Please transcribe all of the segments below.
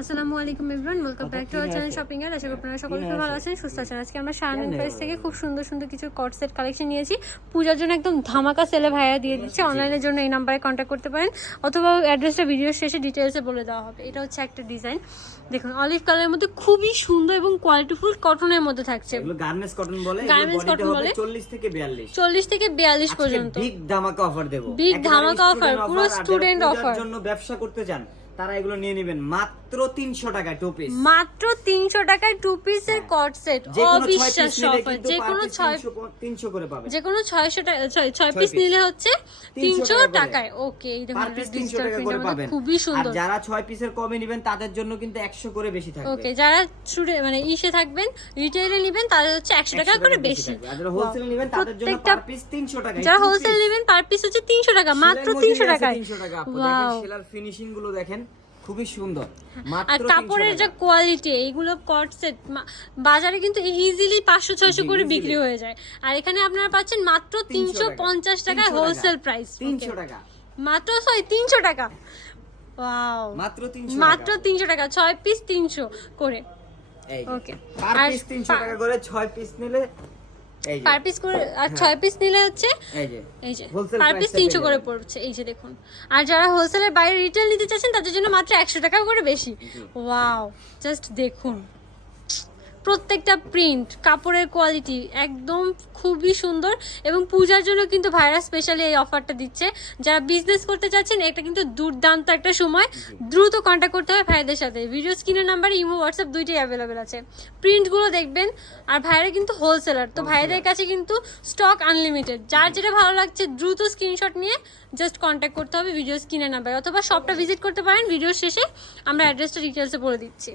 আসসালামু আলাইকুম everyone welcome back to our channel shopping এর আশা করি আপনারা সকলে খুব ভালো আছেন সুস্থ আছেন। আজকে আমরা শারমিন প্রাইস থেকে খুব সুন্দর সুন্দর কিছু কট সেট কালেকশন নিয়েছি। পূজার জন্য একদম ধামাকা সেলে ভাইয়া দিয়ে দিচ্ছে। অনলাইনের জন্য এই নাম্বারে কন্ট্যাক্ট করতে পারেন। অথবা অ্যাড্রেসটা ভিডিওর শেষে ডিটেলসে বলে দেওয়া হবে। এটা হচ্ছে একটা ডিজাইন দেখুন অলিভ কালারের মধ্যে খুবই সুন্দর এবং কোয়ালিটিফুল কটনের মধ্যে থাকছে। গার্মেন্টস কটন বলে Garments cotton বলে। চল্লিশ থেকে বিয়াল্লিশ। চল্লিশ থেকে বিয়াল্লিশ পর্যন্ত। বিগ ধামাকা অফার দেবো। একেবারে ধামাকা student পুরো পূজার offer। জন্য ব্যবসা করতে চান তারা এগুলো নিয়ে নেবেন। মাত্র তিনশো টাকা টু পিস মাত্র তিনশো টাকায় টু পিসের কট সেট যে কোনো অবিশ্বাস অফার যে কোনো ছয় 300 তিনশো করে পাবে। যে কোনো ছয়শো টাকা পিস নিলে হচ্ছে 300 তিনশো টাকায়। ওকে এই দেখুন পার পিস টাকা করে পাবেন। খুবই আর সুন্দর। যারা ছয় পিসের কমে নেবেন তাদের জন্য কিন্তু একশো করে বেশি থাকবে। ওকে যারা মানে ইসে থাকবেন রিটেইলে নেবেন তাদের হচ্ছে একশো টাকা করে বেশি আর যারা হোলসেল নেবেন তাদের জন্য পার পিস তিনশো টাকা যারা হোলসেল নেবেন পার পিস হচ্ছে তিনশো টাকা মাত্র তিনশো টাকায়। টাকা। আপু দেখেন সেলার ফিনিশিংগুলো দেখেন। খুবই সুন্দর। আর কাপড়ের যে কোয়ালিটি এইগুলো কট সেট বাজারে কিন্তু ইজিলি পাঁচশো ছয়শো করে বিক্রি হয়ে যায়। আর এখানে আপনারা পাচ্ছেন মাত্র তিনশো পঞ্চাশ টাকায় হোলসেল প্রাইস তিনশো টাকা। মাত্র সরি তিনশো টাকা। ওয়াও মাত্র তিনশো টাকা। ছয় পিস তিনশো করে। আর পিস তিনশো টাকা করে ছয় পিস নিলে পার পিস করে আর ছয় পিস নিলে হচ্ছে এই যে। পার পিস তিনশো করে পড়ছে এই যে দেখুন। আর যারা হোলসেলের বাইরে রিটেল নিতে চাচ্ছেন তাদের জন্য মাত্র একশো টাকা করে বেশি। ওয়াও জাস্ট দেখুন। প্রত্যেকটা প্রিন্ট কাপড়ের কোয়ালিটি একদম খুবই সুন্দর এবং পূজার জন্য কিন্তু ভাইরা স্পেশালি এই অফারটা দিচ্ছে। যারা বিজনেস করতে চাচ্ছেন এটা কিন্তু দুর্দান্ত একটা সময়। দ্রুত কন্ট্যাক্ট করতে হবে ভাইদের সাথে। ভিডিও স্ক্রিনের নাম্বার ইমো হোয়াটসঅ্যাপ দুইটাই অ্যাভেলেবেল আছে। প্রিন্টগুলো দেখবেন আর ভাইরা কিন্তু হোলসেলার তো ভাইদের কাছে কিন্তু স্টক আনলিমিটেড যার যেটা ভালো লাগছে দ্রুত স্ক্রিনশট নিয়ে জাস্ট কন্ট্যাক্ট করতে হবে ভিডিও স্ক্রিনের নাম্বার অথবা শপটা ভিজিট করতে পারেন ভিডিওর শেষে আমরা অ্যাড্রেসটা ডিটেলসে বলে দিচ্ছি।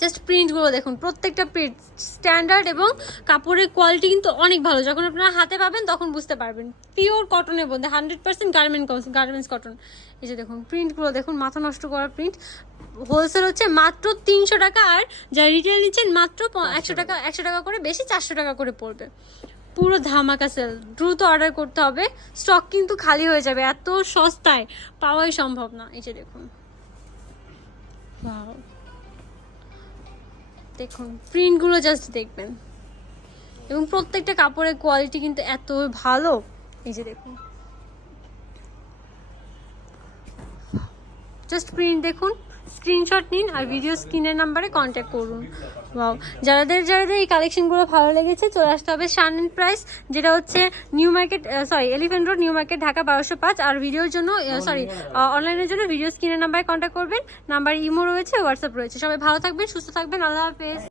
জাস্ট প্রিন্টগুলো দেখুন প্রত্যেকটা প্রিন্ট স্ট্যান্ডার্ড এবং কাপড়ের কোয়ালিটি কিন্তু অনেক ভালো। যখন আপনারা হাতে পাবেন তখন বুঝতে পারবেন। পিওর কটনের মধ্যে hundred percent garment garments cotton এই যে দেখুন প্রিন্টগুলো দেখুন মাথা নষ্ট করা প্রিন্ট হোলসেল হচ্ছে মাত্র তিনশো টাকা আর যারা রিটেল নিচ্ছেন মাত্র একশো টাকা একশো টাকা করে বেশি চারশো টাকা করে পড়বে। পুরো ধামাকা সেল দ্রুত অর্ডার করতে হবে। স্টক কিন্তু খালি হয়ে যাবে এত সস্তায়। পাওয়াই সম্ভব না। এই যে দেখুন. দেখুন প্রিন্টগুলো জাস্ট দেখবেন। এবং প্রত্যেকটা কাপড়ের কোয়ালিটি কিন্তু এত ভালো। এই যে দেখুন। জাস্ট প্রিন্ট দেখুন। স্ক্রিনশট নিন আর ভিডিও স্ক্রিনের নাম্বারে কন্ট্যাক্ট করুন। যারাদের যারাদের এই কালেকশনগুলো ভালো লেগেছে, চলে আসতে হবে শার্নিন প্রাইস যেটা হচ্ছে New Market sorry Elephant Road New Market Dhaka বারোশো পাঁচ। আর ভিডিওর জন্য সরি অনলাইনের জন্য ভিডিও স্ক্রিনের নাম্বারে কন্ট্যাক্ট করবেন। নাম্বার ইমো রয়েছে হোয়াটসঅ্যাপ রয়েছে। সবাই ভালো থাকবেন, সুস্থ থাকবেন। আল্লাহ হাফেজ।